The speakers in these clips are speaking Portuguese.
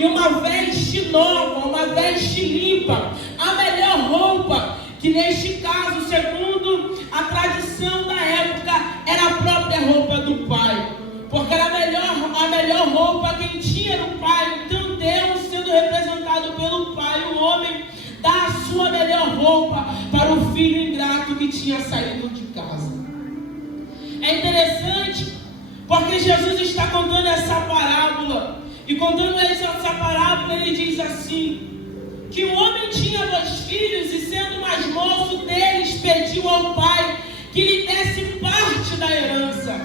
e uma veste nova, uma veste limpa, a melhor roupa, que neste caso, segundo a tradição da época, era a própria roupa do pai, porque era a melhor roupa quem tinha no pai. Então Deus, sendo representado pelo pai, o homem dá a sua melhor roupa para o filho ingrato que tinha saído de casa. É interessante porque Jesus está contando essa parábola, e contando essa parábola ele diz assim, que o homem tinha 2 filhos, e sendo o mais moço deles, pediu ao pai que lhe desse parte da herança.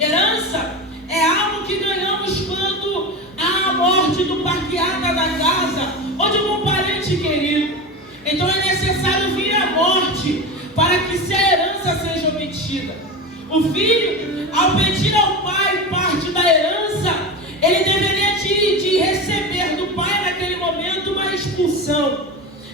Herança é algo que ganhamos quando há a morte do patriarca da casa, ou de um parente querido. Então é necessário vir a morte para que a herança seja obtida. O filho, ao pedir ao pai parte da herança, ele deveria de receber do pai naquele momento uma expulsão.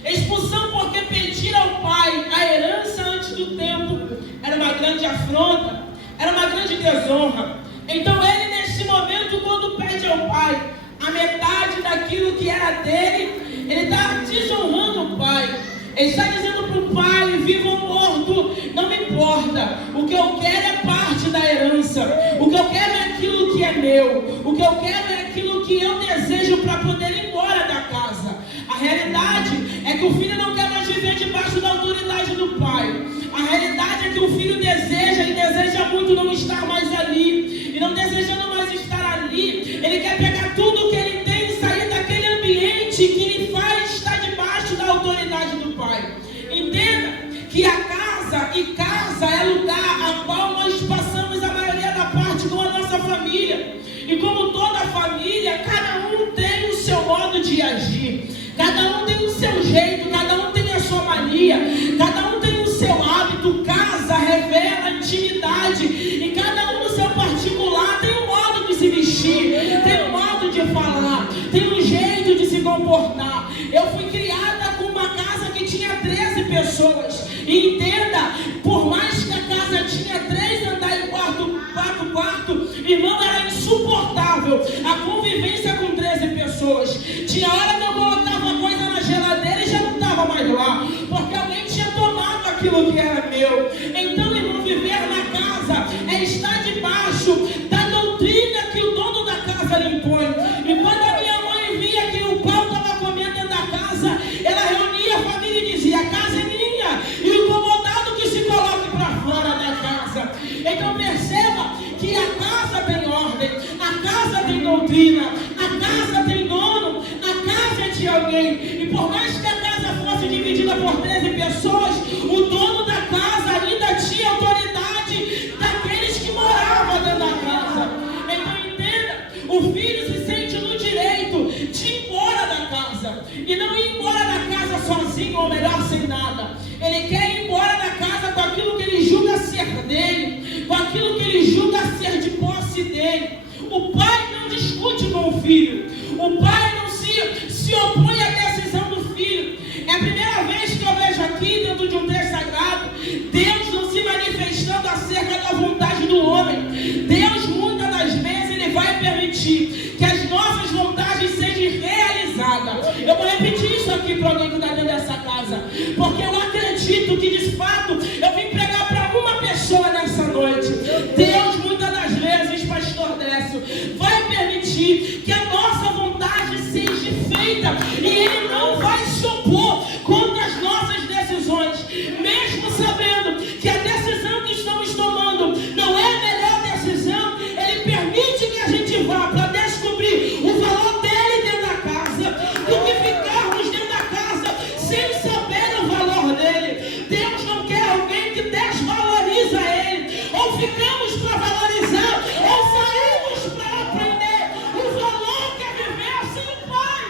Expulsão porque pedir ao pai a herança antes do tempo era uma grande afronta, era uma grande desonra. Então ele, nesse momento, quando pede ao pai a metade daquilo que era dele, ele está desonrando o pai. Ele está dizendo para o pai, vivo ou morto, não me importa. O que eu quero é parte da herança. O que eu quero é aquilo que é meu. O que eu quero é aquilo que eu desejo para poder ir embora da casa. A realidade é que o filho não quer mais viver debaixo da autoridade do pai. A realidade é que o filho deseja, e deseja muito não estar mais ali. E não desejando mais estar ali, ele quer pegar tudo que ele tem e sair daquele ambiente que lhe faz estar debaixo da autoridade do pai. Entenda que a casa é lugar a qual nós passamos a maioria da parte com a nossa família. E como toda família, cada um tem o seu modo de agir. Cada um tem o seu jeito, cada um tem a sua mania, cada um tem o seu hábito. Casa revela intimidade, e cada um no seu particular tem um modo de se vestir, tem um modo de falar, tem um jeito de se comportar. Eu fui criada com uma casa que tinha 13 pessoas, e entenda, por mais que a casa tinha 3 andares e 4 quartos, irmão, era insuportável a convivência com 13 pessoas. Tinha hora que eu colocava coisa na geladeira e já não estava mais lá, porque alguém tinha tomado aquilo que era meu. Então, irmão, viver na casa é estar debaixo da doutrina que o dono da casa lhe impõe. E quando a minha mãe via que o pau estava comendo dentro da casa, ela reunia a família e dizia: a casa é minha, e o incomodado que se coloque para fora da casa. Então perceba que a casa tem ordem, a casa tem doutrina, a casa tem dono, a casa é de alguém. E por mais que a casa fosse dividida por 13 pessoas, o dono da casa ainda tinha autoridade daqueles que moravam dentro da casa. Então entenda, o filho se sente no direito de ir embora da casa, e não ir embora da casa sozinho, ou melhor, sem nada. Ele quer ir embora da casa com aquilo que ele julga ser dele, com aquilo que ele julga ser de posse dele. O pai não discute com o filho, o pai não se opõe à decisão do filho. É a primeira vez que eu vejo aqui, dentro de um texto sagrado, Deus não se manifestando acerca da vontade do homem. Deus, muitas das vezes, ele vai permitir que as nossas vontades sejam realizadas. Eu vou repetir isso aqui para alguém que está dentro dessa casa, porque eu acredito que, de fato, eu vim pregar para uma pessoa nessa noite. Deus, muitas das vezes, pastor Décio, vai permitir que a nossa vontade seja feita, e ele não vai se opor contra as nossas decisões, mesmo sabendo que a decisão que estamos tomando não é a melhor decisão. Ele permite que a gente vá para descobrir o valor dele dentro da casa, do que ficarmos dentro da casa sem saber o valor dele. Deus não quer alguém que desvaloriza ele. Ou ficamos para valorizar, ou saímos para aprender o valor que é viver sem o Pai.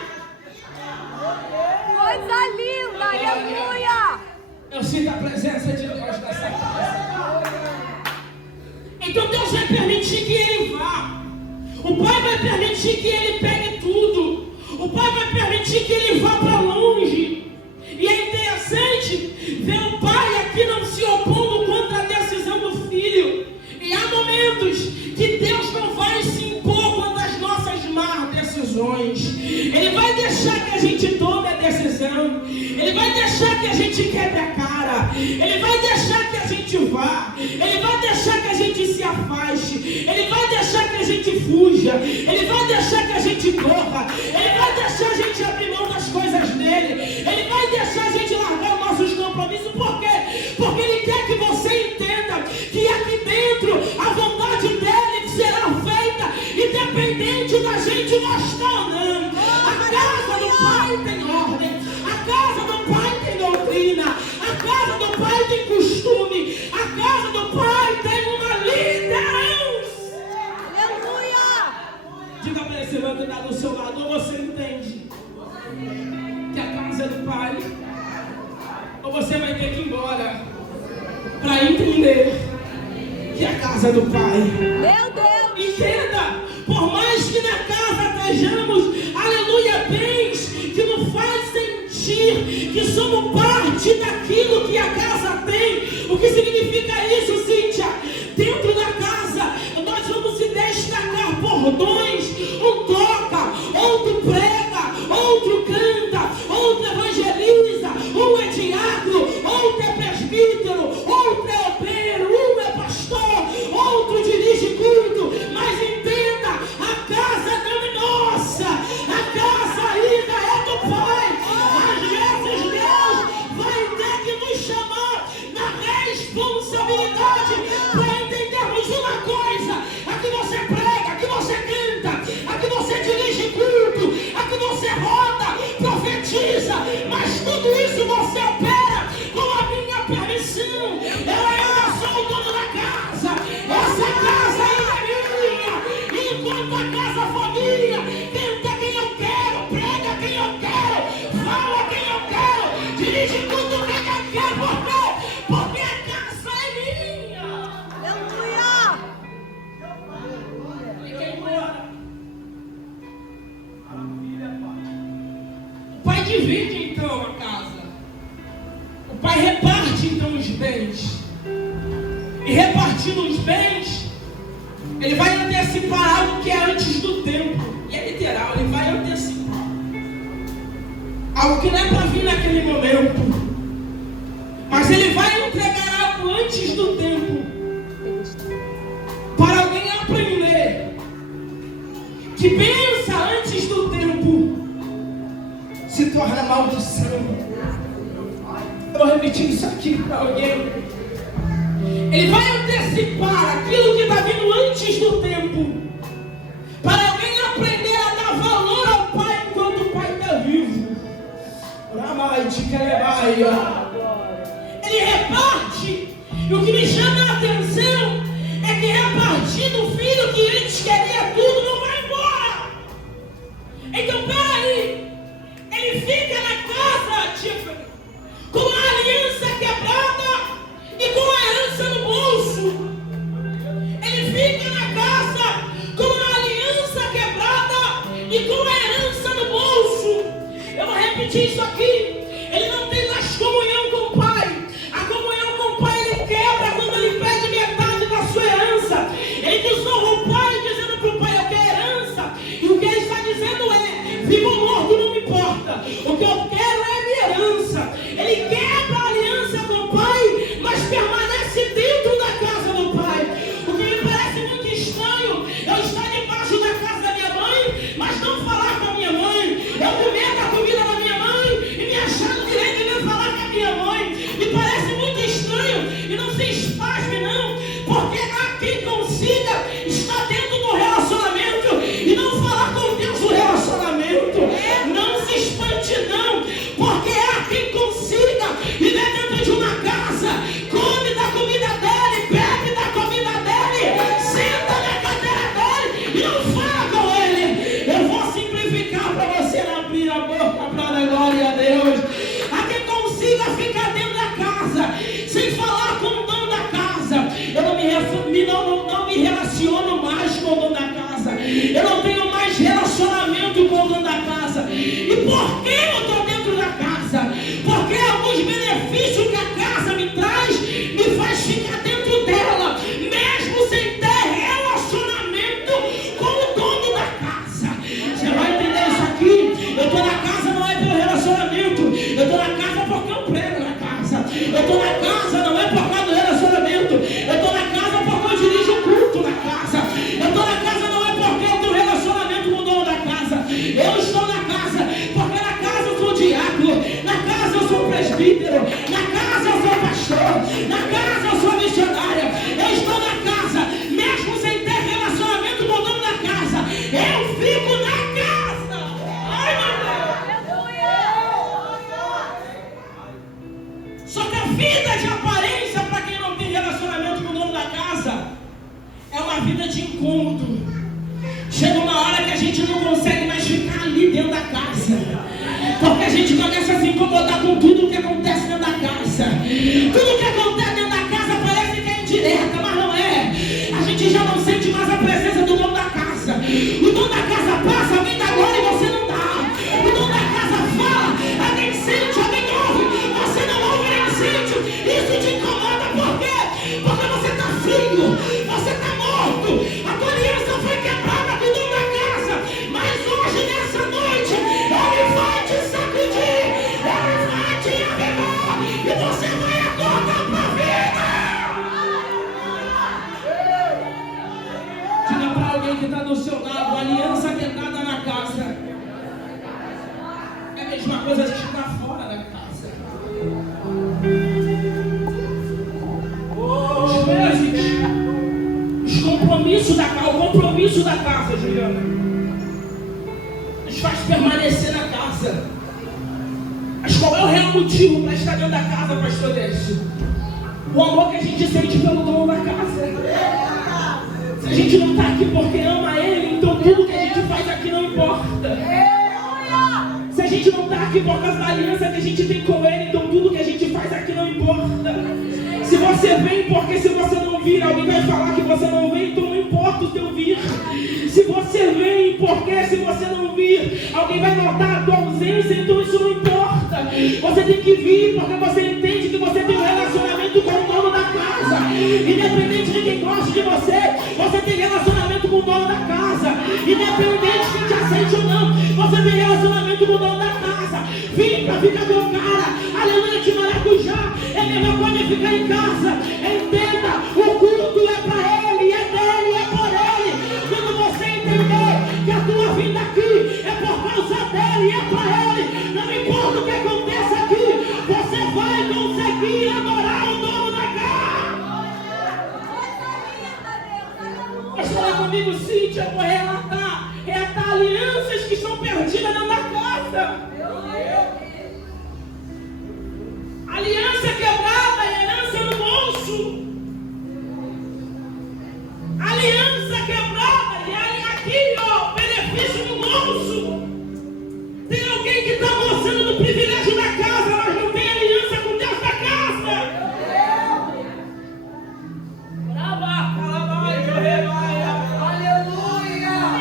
decisões. Ele vai deixar que a gente tome a decisão. Ele vai deixar que a gente quebre a cara. Ele vai deixar que a gente vá. Ele vai deixar que a gente se afaste. Ele vai deixar que a gente fuja. Ele vai deixar que a gente corra. Ele vai deixar a gente abrir mão das coisas dele. Ele vai deixar a gente largar os nossos compromissos. Por quê? Porque ele quer que você entenda que aqui dentro a vontade dele será feita, independente da gente gostar ou não. A casa do Pai tem ordem. A casa do Pai tem doutrina. A casa do Pai tem costume. A casa do Pai tem uma liderança. Aleluia! Diga para esse irmão que está do seu lado, ou você entende que a casa é do Pai, ou você vai ter que ir embora para entender que a casa é do Pai. Meu Deus! Entenda, por mais que na casa estejamos, aleluia, bens que nos faz sentir que somos parte daquilo que a casa tem. O que significa isso, Cíntia? Dentro da casa, nós vamos se destacar por dons. Um toca, outro prega, outro canta, outro evangeliza, um é diácono, outro é presbítero, outro é obreiro, um é pastor, outro dirige culto. Mas entenda, a casa não é nossa, a casa ainda é do Pai. Às vezes Deus vai ter que nos chamar na responsabilidade para entendermos uma coisa: aqui você prega, aqui você canta, aqui você dirige culto, aqui você roda, profetiza, mas tudo isso você opera com a minha permissão. Eu ainda sou o dono da casa, essa casa ainda é minha. Enquanto a casa for minha, canta quem eu quero, prega quem eu quero, fala quem eu quero, dirige tudo quem eu quero. Por quê? Porque a casa é minha. Aleluia! Ele quer ir embora. O Pai divide então a casa. O Pai reparte então os bens. E repartindo os bens, ele vai antecipar algo que é antes do tempo. E é literal, ele vai antecipar algo que não é para vir naquele momento. Mas ele vai entregar algo antes do tempo. Para alguém aprender que pensa antes do tempo se torna maldição. Eu vou repetir isso aqui para alguém. Ele vai antecipar aquilo que está vindo antes do tempo, para alguém aprender a dar valor ao Pai enquanto o Pai está vivo. Ele reparte, e o que me chama a atenção é que repartindo o filho que antes queria tudo não vai embora. Então peraí, ele fica na casa, Tiffany, com a aliança quebrada e com a herança no bolso. Ele fica na casa com a aliança quebrada e com a herança no bolso. Eu vou repetir isso aqui. Ele não tem mais comunhão com o Pai. A comunhão com o Pai ele quebra quando ele pede metade da sua herança. Ele desonra o Pai dizendo para o Pai: eu quero herança. E o que ele está dizendo é: vivo ou morto não me importa. O que eu quero é minha herança. Ele quebra a aliança com o Pai, mas permanece dentro da casa do Pai. O que me parece muito estranho, eu estar debaixo da casa da minha mãe, mas não falar com a minha mãe. Eu comer da comida da minha mãe e me achar no direito de não falar com a minha mãe. Me parece muito estranho, e não se espasme não, porque há quem consiga estar dentro do relacionamento e não falar com Deus do relacionamento. Não se espante não, porque há quem consiga viver dentro de uma casa, come da comida dele, bebe da comida dele, senta na cadeira dele e não fala com ele. Eu vou simplificar para você não abrir a boca para dar glória a Deus. Há quem consiga ficar dentro da casa sem falar com o dono da casa. Eu não me relaciono mais com o dono da casa. Eu não tenho mais relacionamento com o dono da casa. E por que eu estou dentro da casa? Porque alguns benefícios que a casa me traz me faz ficar dentro dela, mesmo sem ter relacionamento com o dono da casa. Você vai entender isso Eu estou na casa, porque na casa eu sou diácono, na casa eu sou presbítero, na casa eu sou pastor, na casa eu sou missionária. Eu estou na casa, mesmo sem ter relacionamento com o dono da casa. Eu fico na casa. Ai, meu Deus. Só que a vida de aparência, para quem não tem relacionamento com o dono da casa, é uma vida de incômodo. Chega uma hora que a gente não consegue mais ficar ali dentro da casa, porque a gente começa a se incomodar com tudo o que acontece dentro da casa. Tudo que acontece dentro da casa parece que é indireta, mas não é. A gente já não sente mais a presença do dono da casa. O dono da casa passa, alguém dá glória e você não dá. O dono da casa fala, alguém sente, alguém ouve, você não ouve nem sente. Isso te incomoda, por quê? Porque você está frio, você está morto, a tua aliança foi quebrada com o dono da casa. Mas hoje, nessa noite, ele vai te sacudir, ele vai te avivar e você vai acordar para a vida. Diga para alguém que está do seu lado, aliança quebrada na casa é a mesma coisa que está fora da casa. Os meses, os compromissos da casa, o compromisso da casa, Juliana, nos faz permanecer na casa. Mas qual é o real motivo para estar dentro da casa, pastor Décio? O amor que a gente sente pelo dono da casa. Se a gente não está aqui porque ama ele, então tudo que a gente faz aqui não importa. Se a gente não está aqui por causa da aliança que a gente tem com ele, então tudo que a gente faz aqui não importa. Se você vem porque se você não vir, alguém vai falar que você não vem, então não importa o teu vir. Se você vem porque se você não vir, alguém vai notar a tua ausência, então isso não importa. Você tem que vir porque você entende que você tem um relacionamento com o dono da casa. Independente de quem gosta de você, você tem relacionamento com o dono da casa. Independente de quem te aceite ou não, você tem relacionamento com o dono da casa. Vem pra ficar meu cara, aleluia, de maracujá. É melhor pode ficar em casa. Entenda, o culto é para ele, é dele, é por ele. Quando você entender que a tua vida aqui é por causa dele, é para ele, não importa o que aconteça aqui, você vai conseguir adorar o dono da casa. Mas fala comigo, Cíntia, eu vou relatar alianças que estão perdidas dentro da casa. Aliança quebrada, herança no bolso. Aliança quebrada, e aqui, ó, benefício no bolso. Tem alguém que está gostando do privilégio da casa, mas não tem aliança com Deus da casa. Aleluia.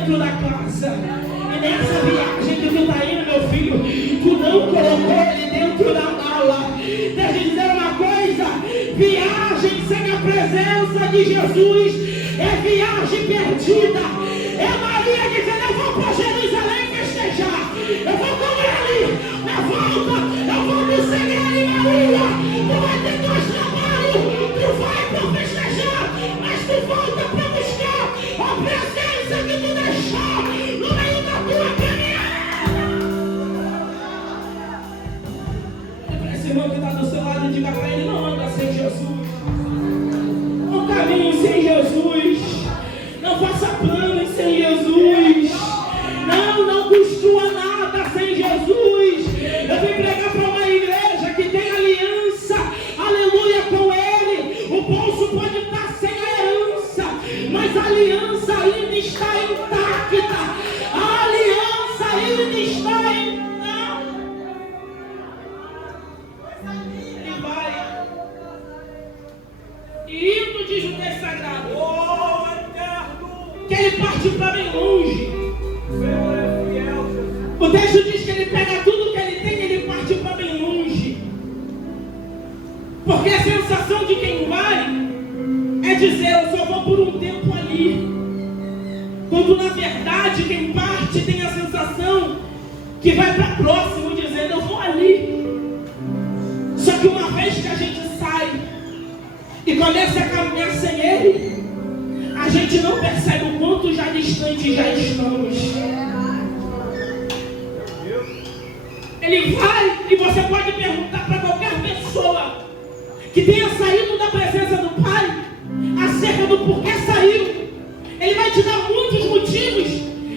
dentro da casa. E nessa viagem que tu está indo, meu filho, tu não colocou ele dentro da mala. Deixa eu dizer uma coisa: viagem sem a presença de Jesus é viagem perdida. É Maria dizendo: eu vou para Jerusalém festejar, eu vou com ele, na volta, eu vou me seguir em Maria. Tu vai ter dois trabalhos, tu vai para festejar, mas tu volta para buscar a presença que tu deixou no meio da tua caminhada. Esse irmão que está do seu lado e diga para ele: não anda sem Jesus, um caminho sem Jesus, não faça planos sem Jesus, não costuma nada sem Jesus. Eu vim pregar para uma igreja que tem aliança, aleluia, com Ele. O bolso pode estar sem a herança, mas a aliança ainda está intacta. A aliança ainda está intacta. Ele vai, e indo, diz o texto sagrado, que ele partiu para bem longe. O texto diz que ele pega tudo que ele tem e ele partiu para bem longe. Porque a sensação de quem vai é dizer: eu só vou por um tempo ali. Quando na verdade quem parte tem a sensação que vai para próximo, dizendo: eu vou ali. Só que uma vez que a gente sai e começa a caminhar sem ele, a gente não percebe o quanto já distante já estamos. Ele vai, e você pode perguntar para qualquer pessoa que tenha saído da presença do Pai acerca do porquê saiu. Ele vai te dar muitos motivos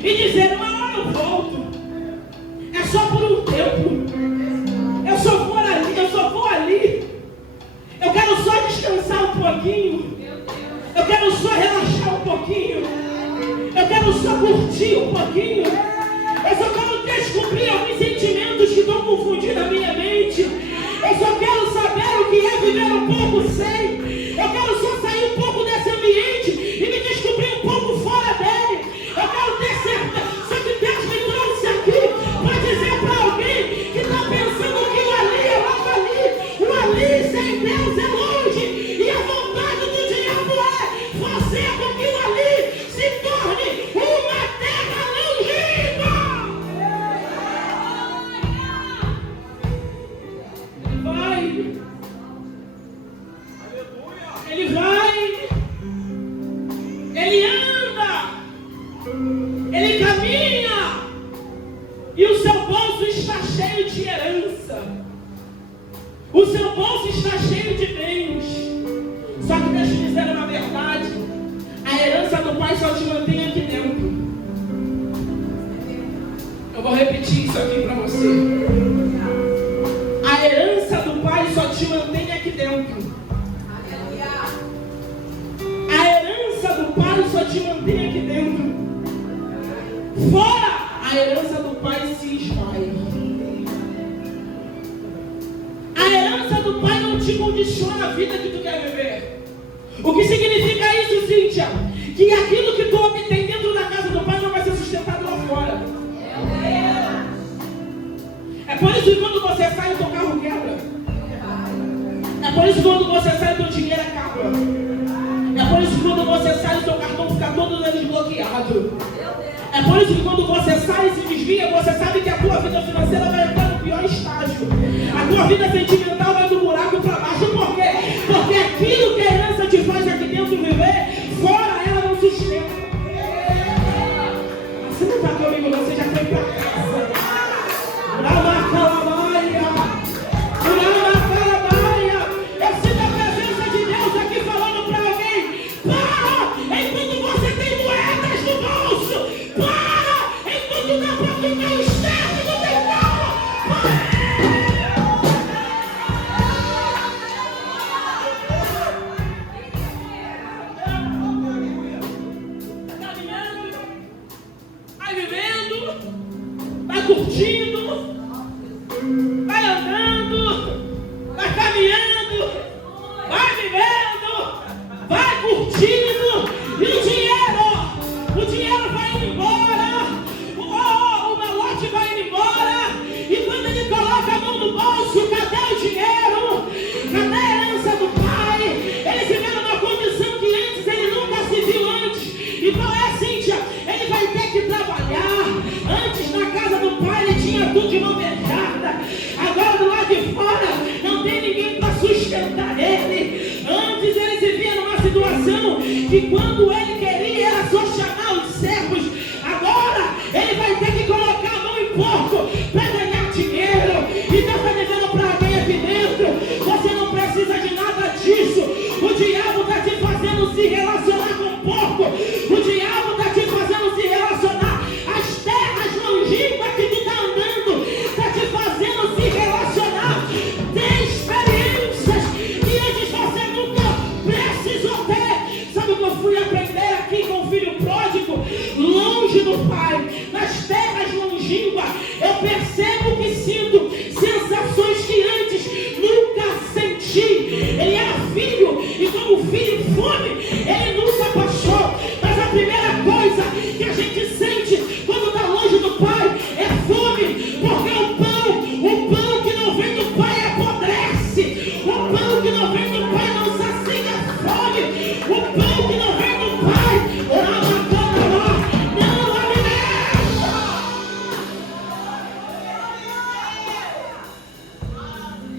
e dizer: uma hora eu volto, é só por um tempo, eu só vou ali, eu quero só descansar um pouquinho, eu quero só relaxar um pouquinho, eu quero só curtir um pouquinho, eu só quero descobrir alguns sentimentos que estão confundindo a minha mente, eu só quero saber o que é viver um pouco sem, eu quero só sair um pouco desse ambiente e me descobrir um pouco fora dele. Eu quero ter certeza. Só que Deus me trouxe aqui para dizer para alguém que está pensando que o ali é logo ali, o ali sem Deus é longe, e a vontade do diabo é fazer com que o ali se torne uma terra longínqua. Ele vai, ele anda, ele caminha, e o seu bolso está cheio de herança, o seu bolso está cheio de bens. Só que deixa eu dizer uma verdade: a herança do Pai só te mantém aqui dentro. Eu vou repetir isso aqui para você. A herança do Pai só te mantém aqui dentro. A herança do Pai só te mantém aqui dentro. Fora, a herança do Pai se esvai. A herança do Pai não te condiciona a vida que tu quer viver. O que significa isso, Cíntia? Que aquilo que tu obtém dentro da casa do Pai não vai ser sustentado lá fora. É por isso que quando você sai, o teu carro quebra. É por isso que quando você sai, o teu dinheiro acaba. É por isso que quando você sai, o teu cartão fica todo desbloqueado. É por isso que quando você sai e se desvia, você sabe que a tua vida financeira vai entrar no pior estágio. A tua vida sentimental vai do buraco para baixo. Por quê? Porque aquilo que a herança te faz aqui dentro viver, fora ela não sustenta. Você não está comigo, você já foi para casa. Eu sinto a presença de Deus aqui falando para alguém: para enquanto você tem moedas no bolso, para enquanto dá para ficar externo do teu carro. Caminhando, vai vivendo, vai curtindo, vai andando, vai caminhando, vai vivendo, vai curtindo, e o dinheiro vai indo embora. quando ele queria era só chamar os servos. Agora ele vai ter que colocar a mão em porco para ganhar dinheiro. E Deus está dizendo para alguém aqui dentro: você não precisa de nada disso. O diabo está te fazendo se relacionar com porco. O diabo está te fazendo se relacionar. As terras longínquas que tu está andando está te fazendo se relacionar. Tem experiências que antes você nunca precisou ter. Sabe o que eu fui aprender aqui com o filho pródigo? Longe do pai, nas terras longínquas, eu percebo que sinto sensações que antes nunca senti. Ele era filho, e como filho, fome, ele nunca passou. Mas a primeira coisa que a gente sente quando está longe do pai é fome, porque o pão que não vem do pai apodrece. O pão que não vem do pai não sacia a fome. O pão que não vem do pai não alimenta.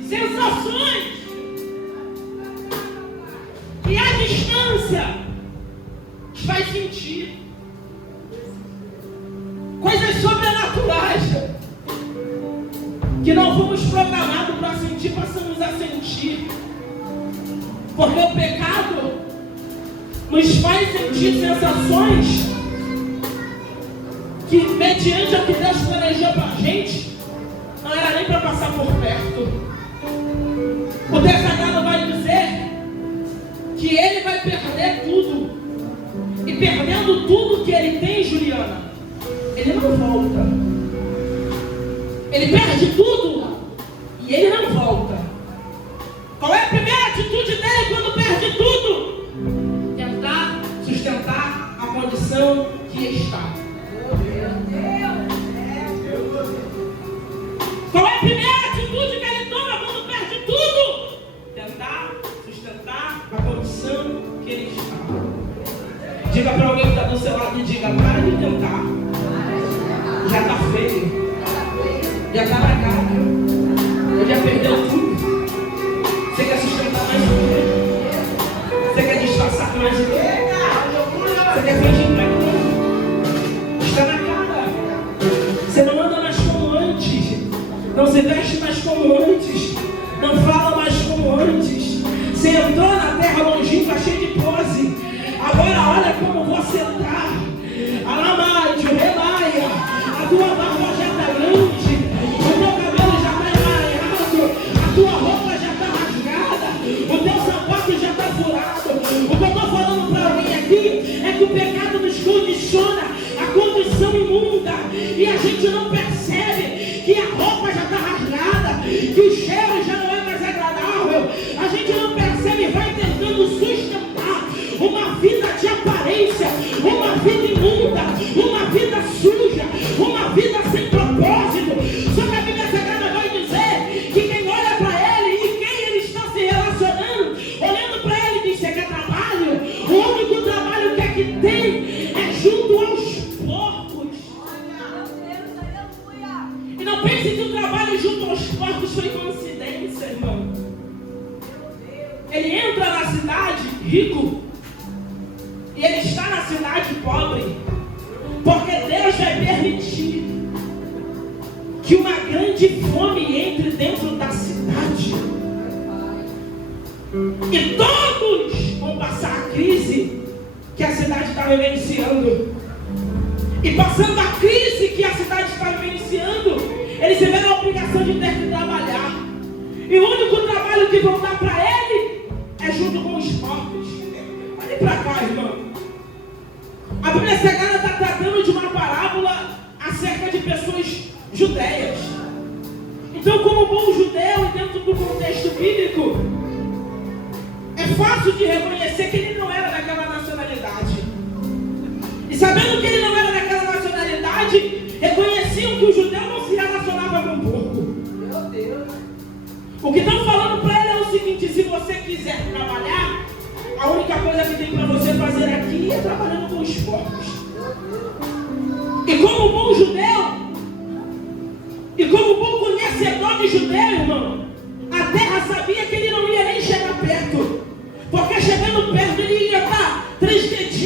Sensações que a distância faz sentir. Coisas sobrenaturais que não fomos programados para sentir, passamos a sentir. Porque o pecado nos faz sentir sensações que, mediante o que Deus planejou para a gente, não era nem para passar por perto. O texto sagrado vai dizer que ele vai perder tudo. E perdendo tudo que ele tem, Juliana, ele não volta. Ele perde tudo e ele não volta. Qual é a primeira atitude dele quando perde tudo? Tentar sustentar a condição que está. Qual é a primeira atitude que ele toma quando perde tudo? Tentar sustentar a condição que ele está. Diga para alguém que está do seu lado e diga: para de tentar. Já está feio. Já está na cara. Ele já perdeu tudo. Você quer sustentar mais o quê? Você quer disfarçar mais o quê? Você quer fingir para quê? Está na cara. Você não anda mais como antes. Não se veste mais como antes. Não fala mais como antes. Você entrou na terra longínqua cheia de pose. Agora olha como você está. Alamaide, remaia. A tua barba já está grande. O teu cabelo já está emaranhado. A tua roupa já está rasgada. O teu sapato já está furado. O que eu estou falando para alguém aqui é que o pecado nos condiciona a condição imunda. E a gente não percebe que a roupa já está rasgada, que o cheiro já não é mais agradável. A gente não percebe e vai tentando sustentar uma vida de aparência, uma vida imunda, uma vida suja, uma vida sem propósito. Só que a Bíblia Sagrada vai dizer que quem olha para ele e quem ele está se relacionando, olhando para ele, diz: você quer trabalho? O único trabalho que aqui tem é junto aos porcos. E não pense que o trabalho junto aos porcos foi coincidência, irmão. Ele entra na cidade rico e ele está na cidade pobre, porque Deus vai permitir que uma grande fome entre dentro da cidade. E todos vão passar a crise que a cidade está vivenciando. E passando a crise que a cidade está vivenciando, eles tiveram a obrigação de ter que trabalhar. E o único trabalho que vão dar para ele é junto com os porcos. Olhe para cá, irmão. A Bíblia Sagrada está tratando de uma parábola acerca de pessoas judeias. Então, como bom judeu e dentro do contexto bíblico, é fácil de reconhecer que ele não era daquela nacionalidade. E sabendo que ele não era daquela nacionalidade, reconheciam que o judeu não se relacionava com o porco. Meu Deus. O que estão falando para ele é o seguinte: se você quiser trabalhar, a única coisa que tem para você fazer aqui é trabalhando com os porcos. E como bom judeu, e como bom conhecedor de judeu, irmão, a terra sabia que ele não ia nem chegar perto, porque chegando perto ele ia estar 3 dedinhos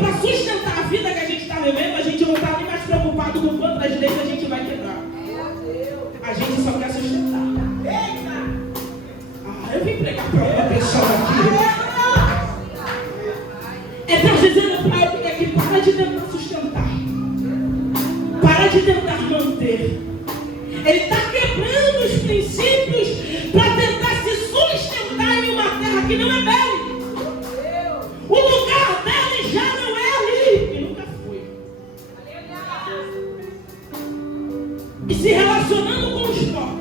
para sustentar a vida que a gente está vivendo, a gente não está nem mais preocupado com quantas leis a gente vai quebrar. A gente só quer sustentar. Eu vim pregar para uma pessoa aqui. É Deus dizendo para alguém aqui: para de tentar sustentar. Para de tentar manter. Ele está quebrando os princípios para tentar se sustentar em uma terra que não é dele. O lugar dele já não é ali. E nunca foi. E se relacionando com os porcos.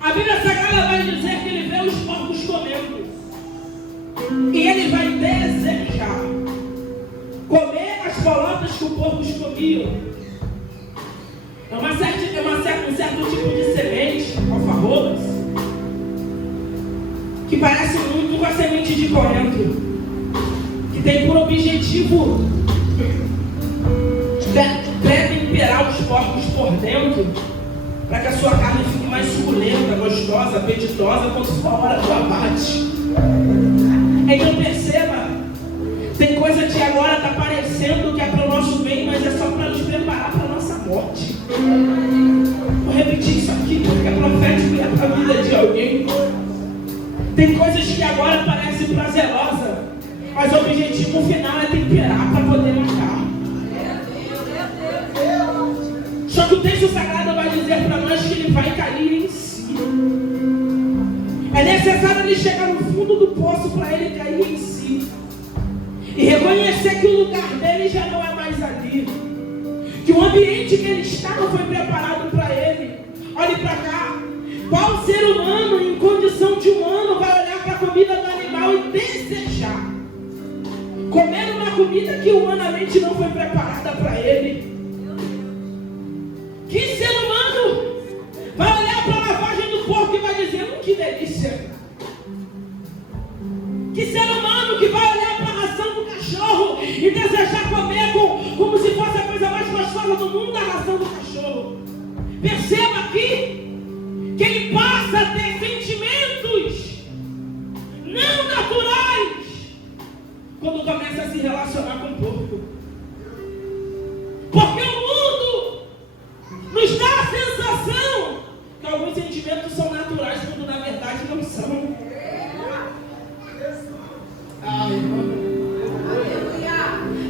A Bíblia Sagrada vai dizer que ele vê os porcos comendo. E ele vai desejar comer as bolotas que os porcos comiam. É um certo tipo de semente, alfarrobas, que parece muito com a semente de coentro, que tem por objetivo temperar os porcos por dentro, para que a sua carne fique mais suculenta, gostosa, apetitosa, quando for a hora do abate. Então perceba, tem coisa que agora está parecendo que é para o nosso bem, mas é só para nos preparar para a nossa morte. Vou repetir isso aqui, porque é profético e é para a vida de alguém. Tem coisas que agora parecem prazerosas, mas o objetivo final é temperar para poder matar. Só que o texto sagrado vai dizer para nós que ele vai cair em si. É necessário ele chegar no fundo do poço para ele cair em si. E reconhecer que o lugar dele já não é mais ali. Que o ambiente que ele está não foi preparado para ele. Olhe para cá. Qual ser humano em condição de humano vai olhar para a comida do animal e desejar comer uma comida que humanamente não foi preparada para ele? Que ser humano vai olhar para a lavagem do porco e vai dizer: que delícia? Que ser humano que vai olhar para a ração do cachorro e desejar comer como se fosse a coisa mais gostosa do mundo, a ração do cachorro? Perceba aqui que ele passa a ter sentimentos não naturais quando começa a se relacionar com o porco. Porque o mundo nos dá a sensação que alguns sentimentos são naturais, quando na verdade não são.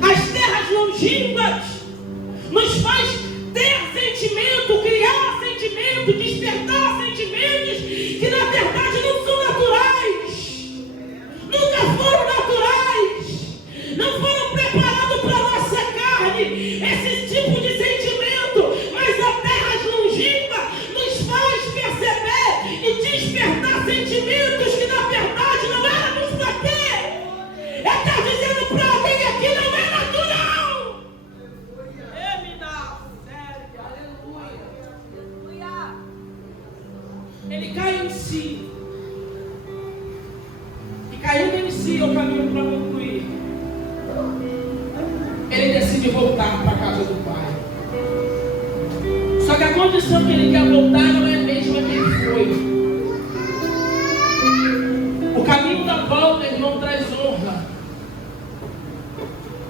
As terras longínquas nos faz ter sentimento, criar sentimento, despertar sentimentos que na verdade não são naturais, nunca foram naturais, não foram preparados para a nossa carne, esse tipo de sentimento. Mas a terra longínqua nos faz perceber e despertar sentimentos que na verdade não éramos para ter. Está dizendo para alguém aqui: não é natural. Ele cai em si. E caindo em si, eu caminho para concluir. Ele decide voltar para a casa do pai. Só que a condição que ele quer voltar não é a mesma que ele foi. O caminho da volta, irmão, traz honra.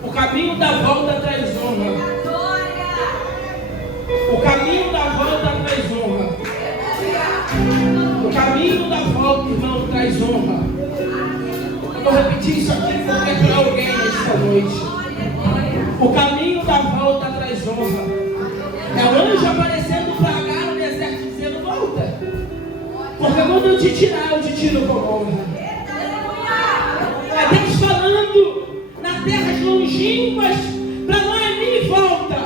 O caminho da volta traz honra. O caminho da volta traz honra. O caminho da volta, irmão, traz honra. Eu vou repetir isso aqui porque é para alguém esta noite. O caminho da volta traz honra. É o anjo aparecendo para Agar no deserto dizendo: volta. Porque quando eu te tirar, eu te tiro com honra. É Deus falando na terras longínquas para Noemi: volta,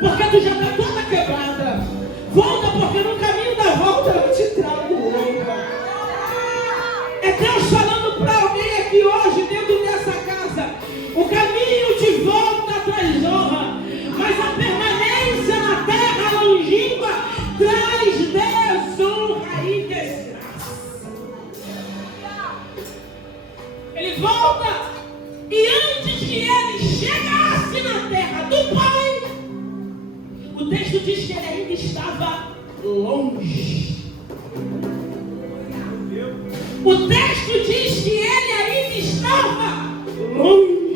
porque tu já está toda quebrada. Volta, porque no caminho da volta eu te trago honra. É Deus falando para alguém aqui hoje, dentro dessa casa: o caminho de volta traz honra, mas a permanência na terra longínqua traz desonra e desgraça. Ele volta, e antes que ele chegasse na terra do pai, o texto diz que ele ainda estava longe. O texto diz que ele ainda estava longe.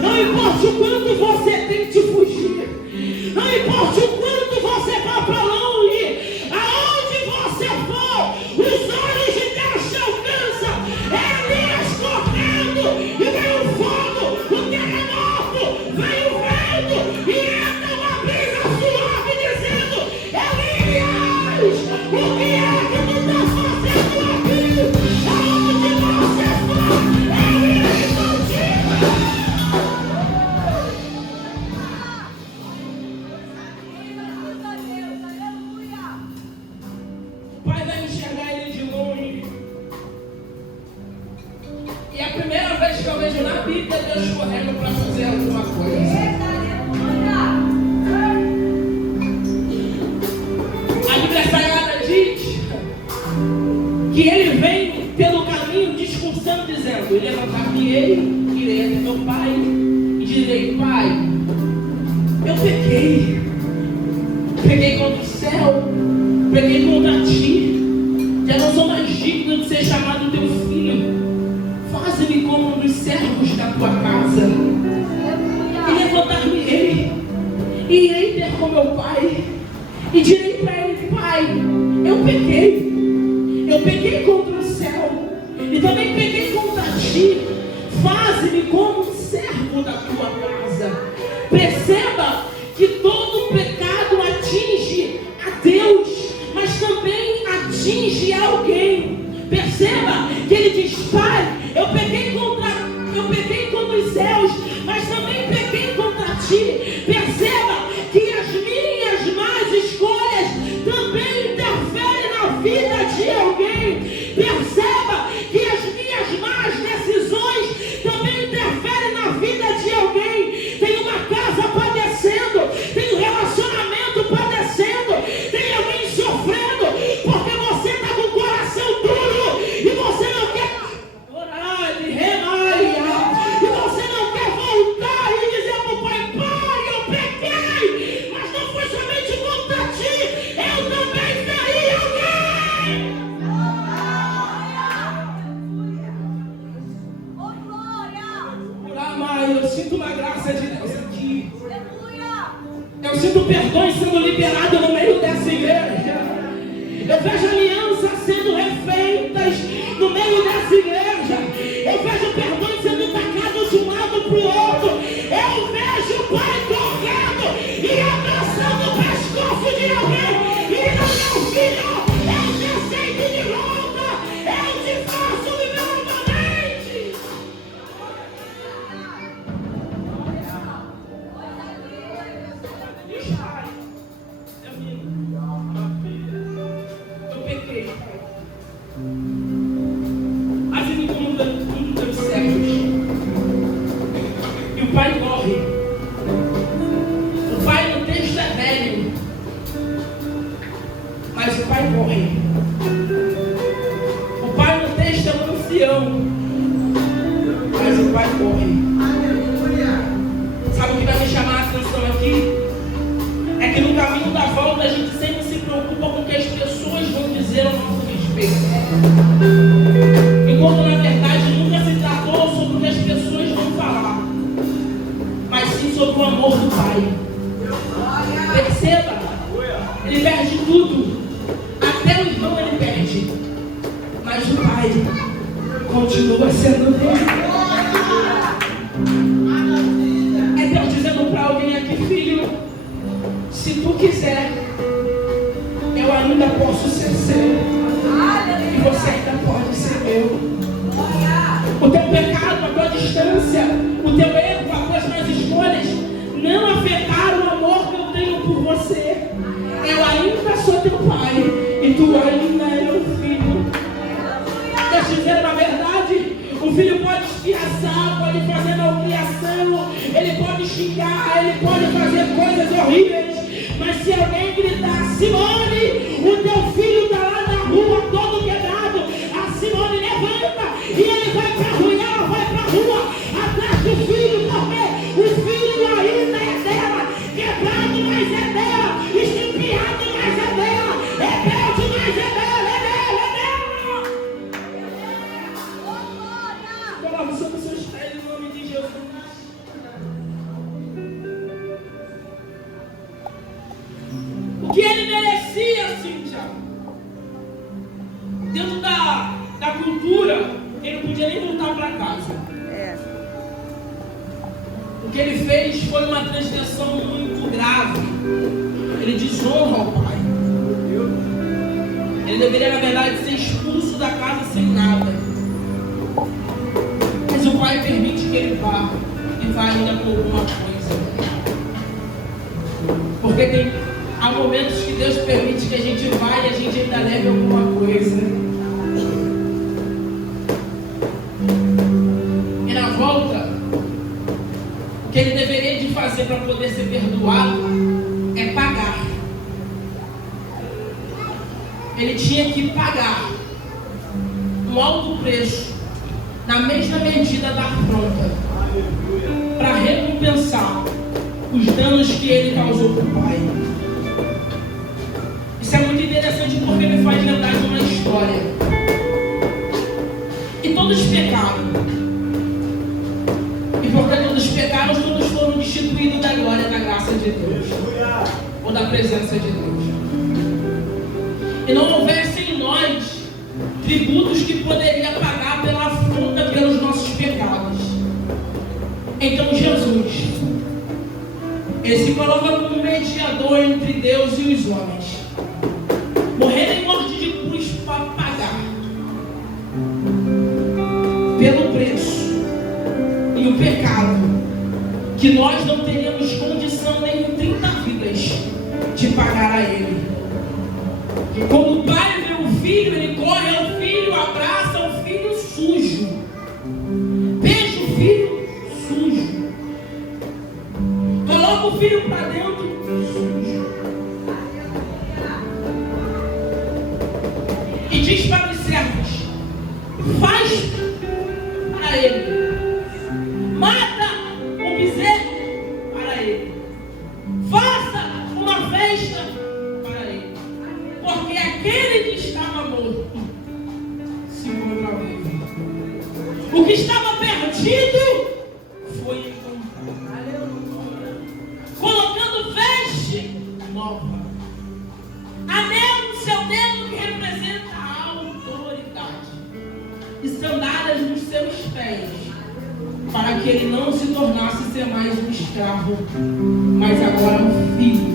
Não importa o quanto você tente fugir, não importa o quanto você vá para longe, aonde você for, os olhos de Deus te alcançam. Elias correndo, e vem o fogo, o terremoto, vem o vento, e entra uma brisa suave dizendo: Elias, o que é que tu está fazendo aqui? Aonde você for, eu irei contigo. O pai vai enxergar ele de longe. E é a primeira vez que eu vejo na Bíblia Deus correndo para fazer alguma coisa. A Bíblia Sagrada diz que ele vem pelo caminho discursando, dizendo: e levantar-me-ei, irei até meu pai e direi: Pai, eu pequei contra o céu, pequei contra ti, já não sou mais digno de ser chamado teu filho. Faze-me como um dos servos da tua casa. E levantar-me-ei, e irei ter com meu pai, e direi para ele: Pai, eu pequei contra o céu, e também pequei contra ti. Faze-me como um servo da tua casa. Perceba que todo pecado atinge a Deus, mas também atinge alguém. Perceba que ele diz: Pai, eu pequei contra os céus, mas também pequei contra ti. Perceba que as minhas más escolhas também interferem na vida de alguém. Perceba que as minhas más decisões também interferem na vida de alguém. Tem uma casa padecendo, tem um relacionamento padecendo, tem alguém sofrendo porque você está com o coração duro e você não quer orar, e você não quer voltar e dizer para o pai: Pai, eu pequei, mas não foi somente contra ti, eu também feri alguém. Eu sinto uma graça de Deus aqui. Eu sinto perdões sendo liberados no meio dessa igreja. Eu vejo alianças sendo refeitas no meio dessa igreja. Eu vejo perdões sendo tacados de um lado para o outro. Eu vejo o Pai correndo e abraçando o pescoço de alguém e dizendo: meu filho, eu te aceito de volta, eu te faço viver novamente. Eu pequei, mas ele muda um dos servos. E o pai morre. O pai no texto é velho, mas o pai morre. O pai no texto é um ancião, mas o pai morre. Sabe o que vai me chamar a atenção aqui? É que no caminho da volta a gente sempre se preocupa com o que as pessoas vão dizer ao nosso respeito. Enquanto na verdade nunca se tratou sobre o que as pessoas vão falar, mas sim sobre o amor do Pai. Perceba, ele perde tudo, até o irmão ele perde, mas o Pai continua sendo Deus. É Deus dizendo para alguém aqui: filho, se tu quiser, eu ainda posso ser seu. E você ainda pode ser meu. O teu pecado, a tua distância, o teu erro, as tuas más escolhas não afetaram o amor que eu tenho por você. Eu ainda sou teu pai e tu ainda é meu filho. Deixa eu dizer uma verdade: o filho pode esquiaçar, pode fazer malcriação, ele pode xingar, ele pode fazer coisas horríveis. Mas se alguém gritar: Simone, o teu filho está lá na rua todo quebrado, a Simone levanta e ele vai para a rua, ela vai para a rua atrás do filho, porque o filho ainda é dela, quebrado, mas é dela, estripiado, mas é dela, rebelde, mas é dela, é dela. Coloque sobre seus pés em nome de Jesus. O que ele merecia, Cíntia. Dentro da cultura, ele não podia nem voltar para casa. O que ele fez foi uma transgressão muito grave. Ele desonra o pai. Ele deveria, na verdade, ser expulso da casa sem nada. Mas o pai permite que ele vá. E vai ainda com alguma coisa. Porque há momentos que Deus permite que a gente vá e a gente ainda leve alguma coisa. E na volta, o que ele deveria de fazer para poder ser perdoado é pagar. Ele tinha que pagar um alto preço, na mesma medida da afronta, para recompensar os danos que ele causou para o pai. Isso é muito interessante porque me faz lembrar de uma história. E todos pecaram. E porque todos pecaram, todos foram destituídos da glória e da graça de Deus, ou da presença de Deus. E não houvesse em nós tributos que poderia pagar pela afronta pelos nossos pecados. Então Jesus, ele se coloca como mediador entre Deus e os homens, morrendo em morte de cruz para pagar pelo preço e o pecado que nós não teríamos condição nem em 30 vidas de pagar a ele. Quando o pai vê o filho, ele corre ao filho, abraça o filho sujo, beija o filho sujo, coloca o filho para dentro sujo e diz para os servos: faz para ele, mata um bezerro para ele, faça uma festa para ele, porque aquele que estava morto se encontrou vivo, o que estava perdido foi encontrado, colocando veste nova, anel no seu dedo que representa a autoridade, e sandálias nos seus pés, para que ele não se tornasse ser mais um escravo, mas agora um filho.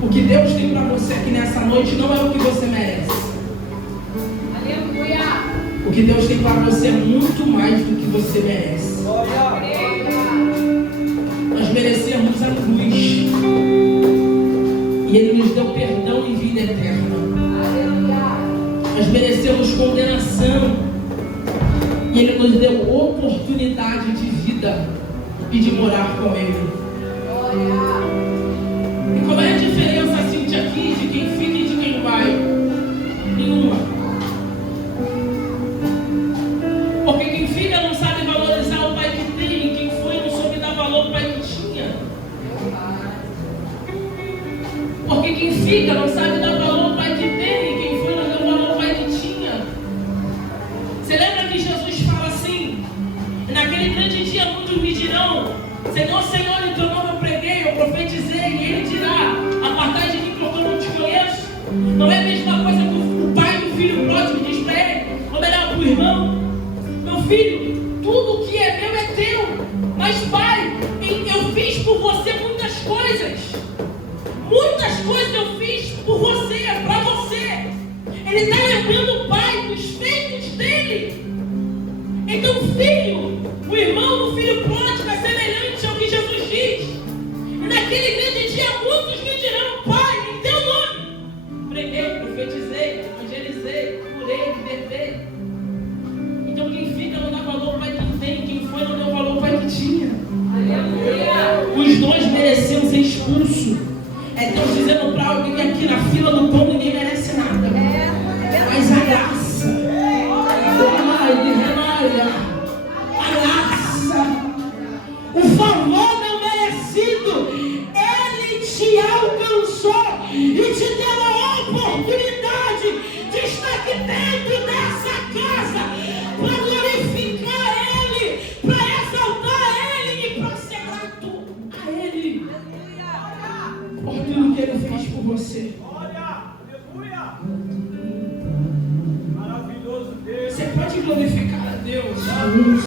O que Deus tem para você aqui nessa noite não é o que você merece. Aleluia. O que Deus tem para você é muito mais do que você merece. Nós merecemos a cruz, e Ele nos deu perdão e vida eterna. Nós merecemos condenação, e Ele nos deu oportunidade de vida e de morar com Ele. E qual é a diferença, Cíntia, aqui de quem fica e de quem vai? Nenhuma. Porque quem fica não sabe valorizar o pai que tem, e quem foi não soube dar valor ao pai que tinha. Porque quem fica não sabe dar valor ao pai que tem, e quem foi não deu valor ao pai que tinha. Você lembra que Jesus fala assim: naquele grande dia muitos me dirão: Senhor, Senhor, em teu nome eu preguei, eu profetizei, e Ele dirá: apartai de mim, porque eu não te conheço. Não é a mesma coisa que o pai do filho pródigo diz para ele, ou melhor, para o irmão: meu filho, tudo que é meu é teu, mas pai, eu fiz por você muitas coisas eu fiz por você, para você. Ele está lembrando o pai dos feitos dele. Então o filho, o irmão do filho pródigo é semelhante ao que Jesus diz. E naquele grande dia muitos me dirão: pai, em teu nome preguei, profetizei, evangelizei, curei, libertei. Então quem fica não dá valor ao pai que tem, quem foi não deu valor ao pai que tinha. Aleluia. Os dois mereciam ser expulsos. É Deus dizendo para alguém que aqui na fila do pão ninguém merece nada, mas a graça, a graça, o favor não merecido, Ele te alcançou e te deu a oportunidade de estar aqui dentro dessa casa para glorificar Ele, para exaltar Ele e para ser grato a Ele. por tudo que Ele fez por você. Aleluia! Maravilhoso Deus. Você pode glorificar a Deus.